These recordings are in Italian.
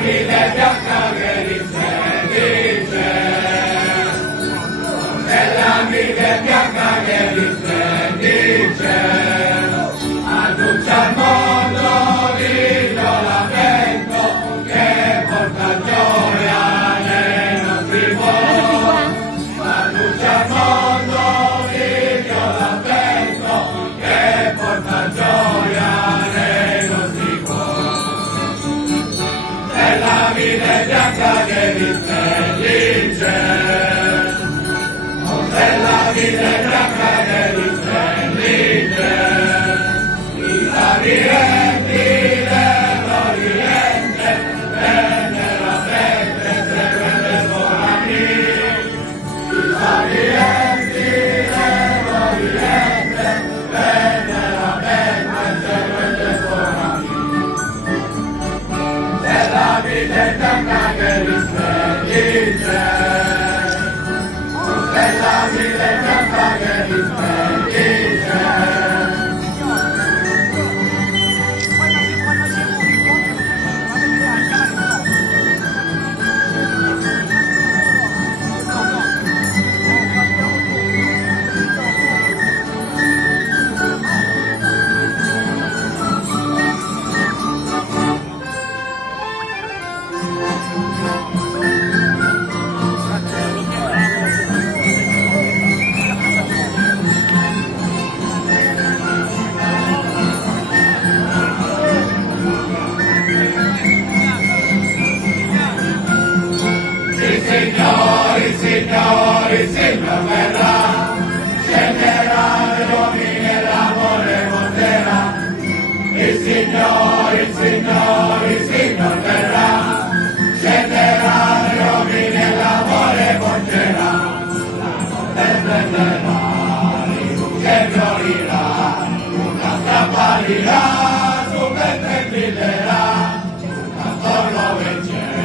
vide bianca che risplendisce, nella vide bianca che risplendisce, annuncia al mondo l'illo lamento che porta gioia nei nostri cuori, annuncia al mondo l'illo lamento che porta gioia nei nostri cuori, nella vide bianca che risplendisce, nella vide bianca che risplendisce, l'Oriente, l'Oriente, venne la fede, seguendo il Corani. L'Oriente, l'Oriente, venne la fede, seguendo il Corani. Nella vita eterna che risplendisce, nella vita eterna che risplendisce. Il Signore verrà, scenderà gli uomini e l'amore monterà. Il Signore verrà, scenderà gli uomini e l'amore monterà. La notte prenderà, il luce fiorirà, una strappalirà, su mentre grillerà, un canto nuovo in cielo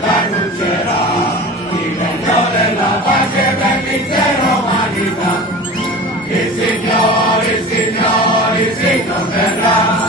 la annuncerà. Della pace per l'intera umanità, il Signore verrà.